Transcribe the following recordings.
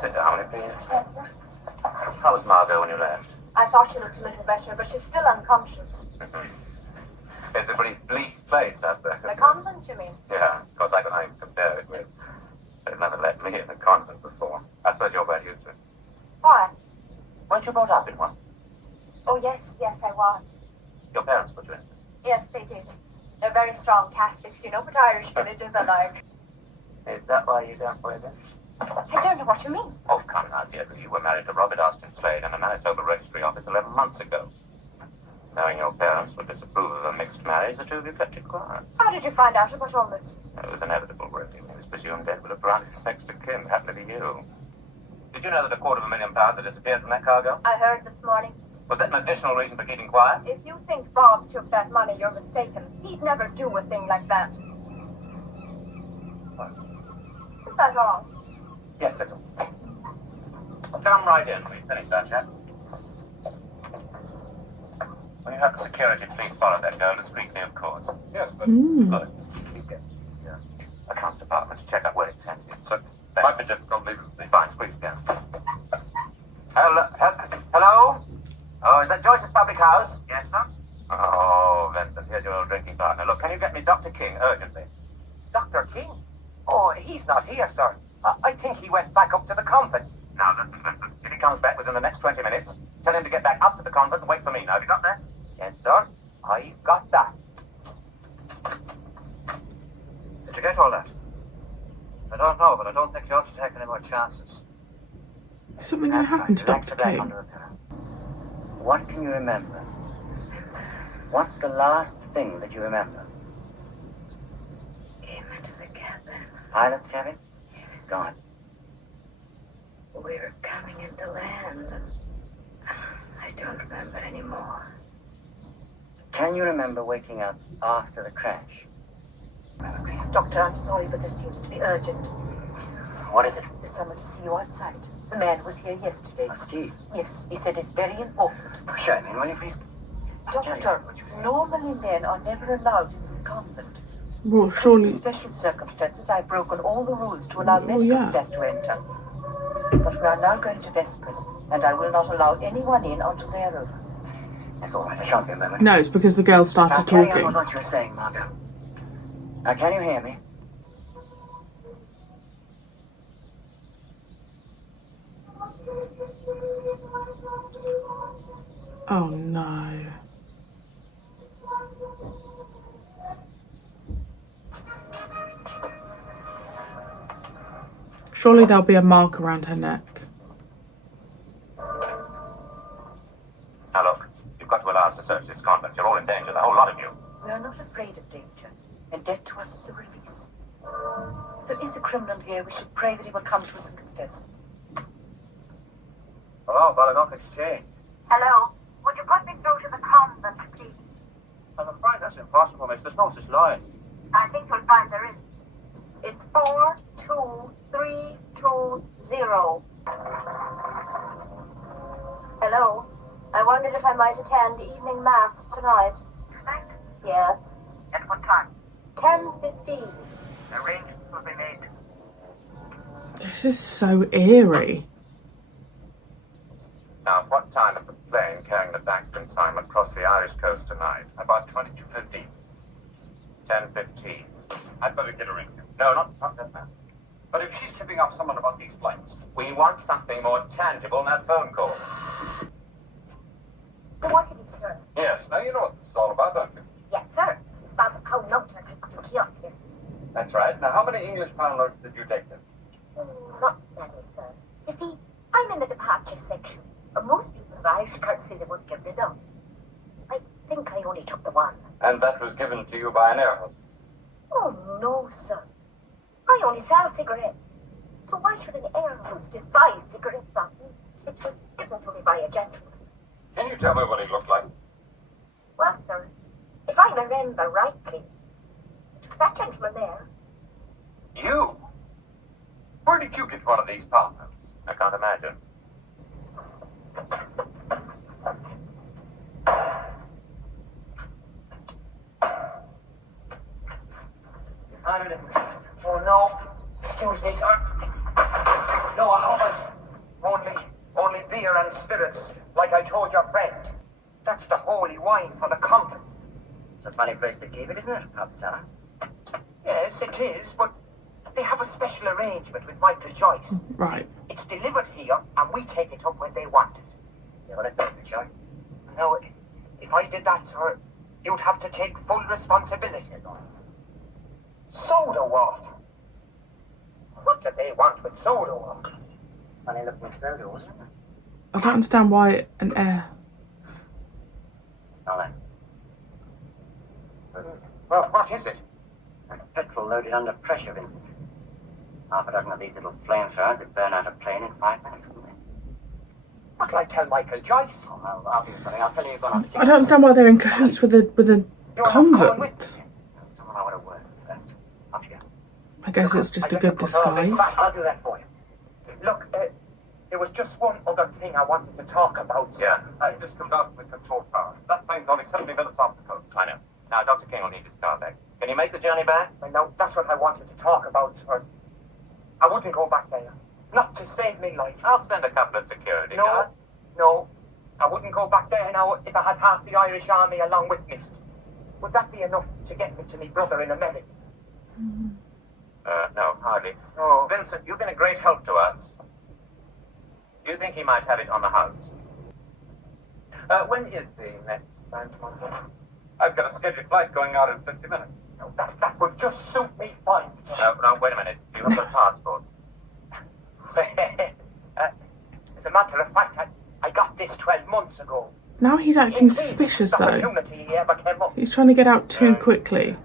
Sit down, will you, please? Yes, sir. How was Margot when you left? I thought she looked a little better, but she's still unconscious. It's a pretty bleak place up there. The convent, you mean? Yeah, of course I can even compare it with. They've never let me in a convent before. I suppose you're well used to it. Why? Weren't you brought up in one? Oh, yes, I was. Your parents put you in? Yes, they did. They're very strong Catholics, you know, but Irish villagers alike. Is that why you don't wear them? I don't know what you mean. Oh, come now, dear. You were married to Robert Austin Slade in a Manitoba registry office 11 months ago. Knowing your parents would disapprove of a mixed marriage, the two of you kept it quiet. How did you find out about all this? It was inevitable, really. He was presumed dead with a brother his next to kin. Happened to be you. Did you know that £250,000 had disappeared from that cargo? I heard this morning. Was that an additional reason for keeping quiet? If you think Bob took that money, you're mistaken. He'd never do a thing like that. What? Is that all? Yes, that's all. Come right in. We've finished that chat. When you have the security, please follow that girl discreetly, of course. Yes, but... Look, you get the accounts department to check out where it's sent in. So, that might be difficult. Leave it. Fine, squeeze it down. Hello? Oh, is that Joyce's public house? Yes, sir. Oh, Vincent, here's your old drinking partner. Look, can you get me Dr. King urgently? Dr. King? Oh, he's not here, sir. I think he went back up to the convent. Now, listen. If he comes back within the next 20 minutes, tell him to get back up to the convent and wait for me. Now, have you got that? Yes, sir. I've got that. Did you get all that? I don't know, but I don't think you ought to take any more chances. Is something going to happen to Dr. King? What can you remember? What's the last thing that you remember? Came into the cabin. Pilot's cabin? Go on. We were coming into land. I don't remember anymore. Can you remember waking up after the crash? Please, Doctor, I'm sorry, but this seems to be urgent. What is it? There's someone to see you outside. The man was here yesterday. Steve. Yes, he said it's very important. Sure, will you please? Doctor, normally men are never allowed in this convent. Well, In surely... special circumstances, I've broken all the rules to allow Oh, medical yeah. staff to enter. But we are now going to Vespers, and I will not allow anyone in until they are over. That's all right, I shan't be a moment. No, it's because the girl started Now, carry on talking. with what you were saying, Margot. Now, can you hear me? Oh, no. Surely there'll be a mark around her neck. Now, look, you've got to allow us to search this convent. You're all in danger, the whole lot of you. We are not afraid of danger, and death to us is a release. If there is a criminal here, we should pray that he will come to us and confess. Hello, Balinock Exchange. Hello? Would you put me through to the convent, please? I'm afraid that's impossible, miss. There's no such line. I think you'll find there is. It's 42320. Hello? I wondered if I might attend evening mass tonight. Tonight? Yes. At what time? 10:15. Arrangements will be made. This is so eerie. Now, what time is the plane carrying the back consignment across the Irish coast tonight? About 22:15. 10:15. I'd better get a ring. No, not that man. But if she's tipping off someone about these flights, we want something more tangible than that phone call. What is it, sir? Yes, now you know what this is all about, don't you? Yes, sir. It's about the pound note that I couldn't kiosk here. That's right. Now, how many English pound notes did you take then? Not many, sir. You see, I'm in the departure section. Most people of Irish currency they would get rid of. I think I only took the one. And that was given to you by an air hostess. Oh, no, sir. I only sell cigarettes. So why should an air hostess buy cigarettes off me? It was given to me by a gentleman. Can you tell me what he looked like? Well, sir, if I remember rightly, it was that gentleman there. You? Where did you get one of these pound notes? I can't imagine. Oh, no. Excuse me, sir. No, I haven't. wine for the convent. It's a funny place to keep it, isn't it, Pop Sarah? Yes, it is, but they have a special arrangement with Michael Joyce. Right. It's delivered here, and we take it up when they want it. Yeah, well, that's it, sure. Now, if I did that, sir, you'd have to take full responsibility. Soda water. What do they want with soda water? Funny looking soda, wasn't it? I don't understand why an air. Smell that. Well, what is it? Petrol loaded under pressure, Vincent. Half a dozen of these little flamethrowers would burn out a plane in 5 minutes, wouldn't they? What'll I tell Michael Joyce? Oh, I'll do something. I'll tell you you've gone on sick. I don't understand why they're in cahoots with a You're not coming with convent. me. Someone I want to work with first. Off you go. I guess it's just a good disguise. I'll do that for you. Look, there was just one other thing I wanted to talk about. Yeah, I just come down with control power. That plane's only 70 minutes off the coast. I know. Now, Dr. King will need his car back. Can you make the journey back? I know. That's what I wanted to talk about, sir. I wouldn't go back there. Not to save me life. I'll send a couple of security guards. No. I wouldn't go back there now if I had half the Irish army along with me. Would that be enough to get me to my brother in America? No, hardly. Oh. Vincent, you've been a great help to us. Do you think he might have it on the house? When is the next time tomorrow? I've got a scheduled flight going out in 50 minutes. No, that would just suit me fine. No, wait a minute. You have a passport. As a matter of fact, I got this 12 months ago. Now he's acting suspicious though. Opportunity ever came up. He's trying to get out too quickly.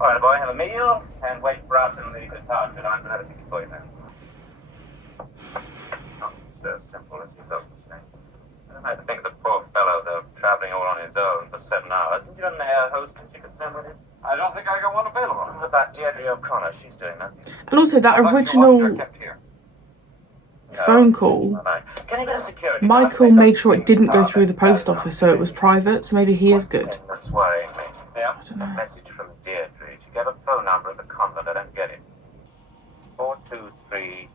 All right, boy, have a meal and wait for us in the departure. I'm going to take it for you now. Not so simple as you thought it was. I had to think of the poor fellow, though, travelling all on his own for 7 hours. Haven't you got an air hostess you could send with him? I don't think I got one available. What about Deirdre O'Connor? She's doing that. And also that original phone call, Can you get a security Michael made sure it didn't go through the post office, so it was private, so maybe he is good. That's worrying me. Yeah? don't know. A message from Deirdre. She gave a phone number at the convent. I don't get it. 42320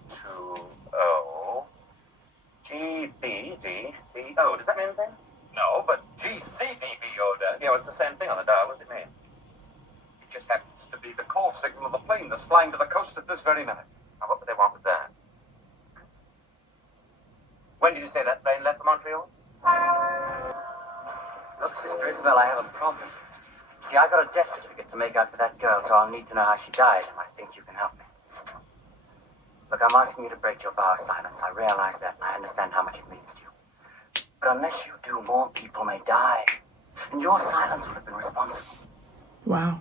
GBDBO. Does that mean anything? No, but GCDBO does. Yeah, well, it's the same thing on the dial. What does it mean? It just happens to be the call signal of the plane that's flying to the coast at this very minute. Now, what would they want with that? When did you say that plane left for Montreal? Look, Sister Isabel, I have a problem. See, I got a death certificate to make out for that girl, so I'll need to know how she died. I think you can help me. Look, I'm asking you to break your vow of silence. I realize that, and I understand how much it means to you. But unless you do, more people may die. And your silence would have been responsible. Wow.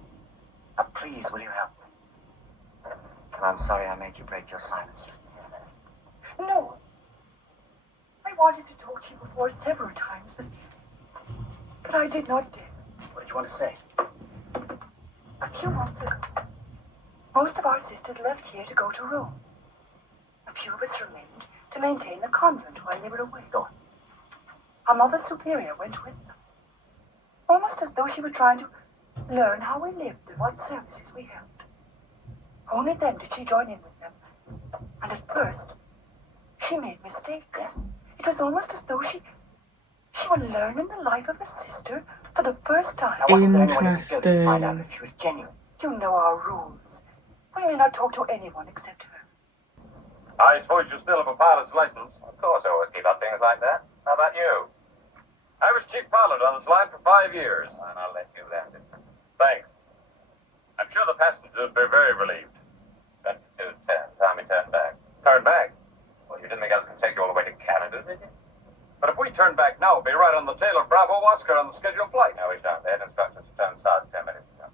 Now, please, will you help me? And I'm sorry I made you break your silence. No. I wanted to talk to you before several times, but I did not dare. What did you want to say? A few months ago, most of our sisters left here to go to Rome. A few of us remained to maintain the convent while they were away. Our Mother Superior went with them, almost as though she were trying to learn how we lived and what services we held. Only then did she join in with them, and at first, she made mistakes. It was almost as though she were learning the life of a sister for the first time. Interesting. Find out if she was genuine. You know our rules. We may not talk to anyone except her. I suppose you still have a pilot's license. Of course, I always keep up things like that. How about you? I was chief pilot on this line for 5 years. And I'll let you land it. Thanks. I'm sure the passengers will be very relieved. 22:10, time we turn back. Turn back? Well, you didn't think I was going to take you all the way to Canada, did you? But if we turn back now, we'll be right on the tail of Bravo Oscar on the scheduled flight. No, we don't. They had instructions to turn south 10 minutes ago.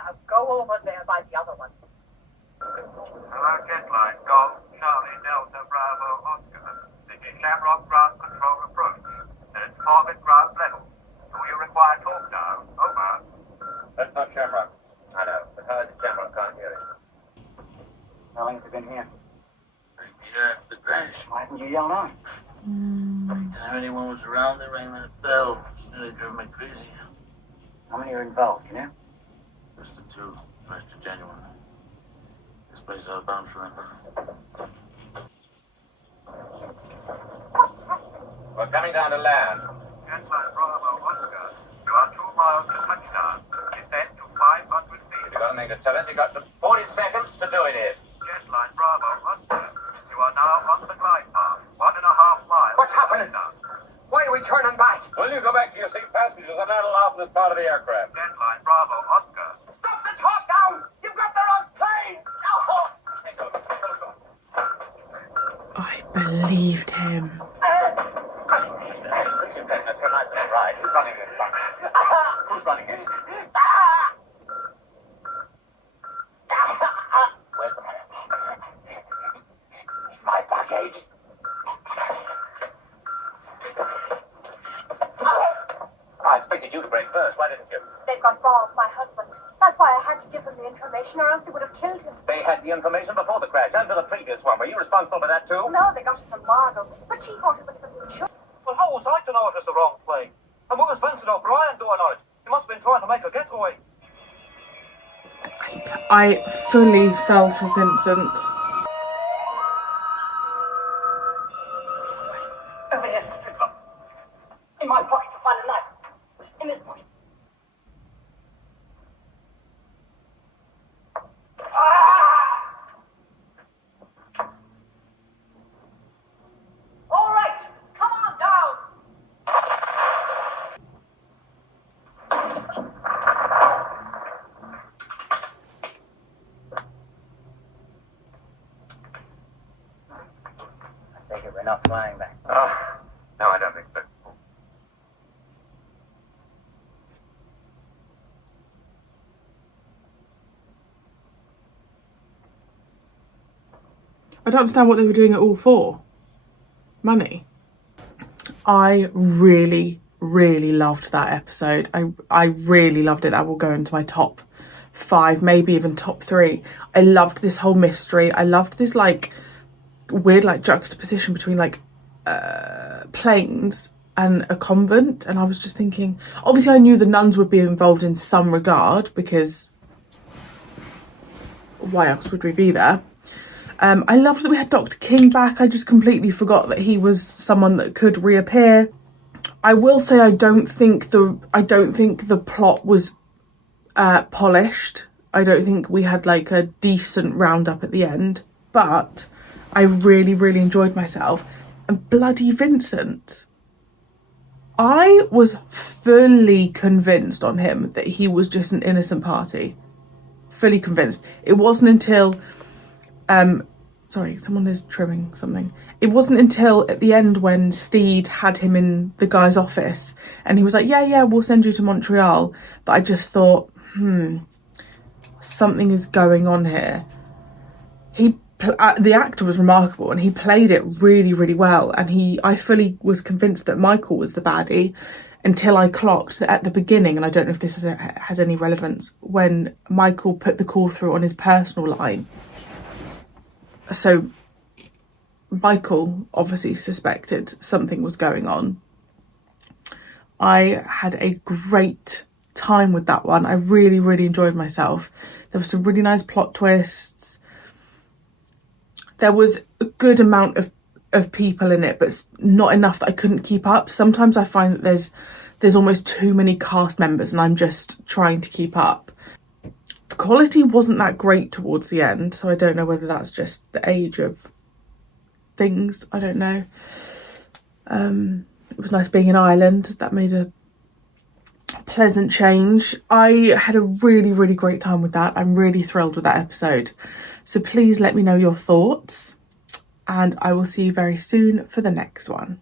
Now go over there by the other one. Hello, jet line. Golf, Charlie, Delta, Bravo, Oscar. This is Shamrock ground control approach. There is orbit ground level. Do you require talk now? Over. That's not Shamrock. I know, but how is it Shamrock can't hear it? How long have you been here? Yeah, the crash. Why didn't you yell out? Every time anyone was around, they rang that bell. It nearly drove me crazy. How many are involved, you know? Just the two. The rest are genuine. This place is outbound forever. We're coming down to land. Yes, line Bravo, Oscar. You are 2 miles to touchdown. Descend to 500 feet. You've got anything to tell us? You've got 40 seconds to do it in. Yes, line Bravo, Oscar. You are now on the glide path. 1.5 miles. What's happening? Touchdown. Why are we turning back? Will you go back to your seat? Passengers are not allowed in this part of the aircraft. Yes, line Bravo, Oscar. Stop the talk down! You've got the wrong plane! Oh! I believed him. Right, who's running this one? Who's running it? Where's the money? My package. I expected you to break first. Why didn't you? They've got Bob, my husband. That's why I had to give them the information, or else they would have killed him. They had the information before the crash and for the previous one. Were you responsible for that too? No, they got it from Margot, but she thought it was from the church. Well, how was I to know it was the wrong plane? And what was Vincent O'Brien doing on it? He must have been trying to make a getaway. I fully fell for Vincent. Over here, Strickler. In my pocket to find a knife. In this pocket. All right, come on down. I take it we're not flying back. No, I don't think so. I don't understand what they were doing it all for. Money. I really, really loved that episode. I really loved it. That will go into my top 5, maybe even top 3. I loved this whole mystery. I loved this like weird like juxtaposition between like planes and a convent, and I was just thinking, obviously I knew the nuns would be involved in some regard, because why else would we be there? I loved that we had Dr. King back. I just completely forgot that he was someone that could reappear. I will say I don't think the plot was polished. I don't think we had like a decent roundup at the end, but I really, really enjoyed myself. And bloody Vincent. I was fully convinced on him that he was just an innocent party. Fully convinced. It wasn't until sorry, someone is trimming something. It wasn't until at the end when Steed had him in the guy's office and he was like, yeah, we'll send you to Montreal, that I just thought, something is going on here. The actor was remarkable and he played it really, really well. And I fully was convinced that Michael was the baddie until I clocked at the beginning, and I don't know if this has any relevance, when Michael put the call through on his personal line. So Michael obviously suspected something was going on. I had a great time with that one. I really, really enjoyed myself. There were some really nice plot twists. There was a good amount of people in it, but not enough that I couldn't keep up. Sometimes I find that there's almost too many cast members and I'm just trying to keep up. The quality wasn't that great towards the end, so I don't know whether that's just the age of things. I don't know. It was nice being in Ireland. That made a pleasant change. I had a really, really great time with that. I'm really thrilled with that episode. So please let me know your thoughts, and I will see you very soon for the next one.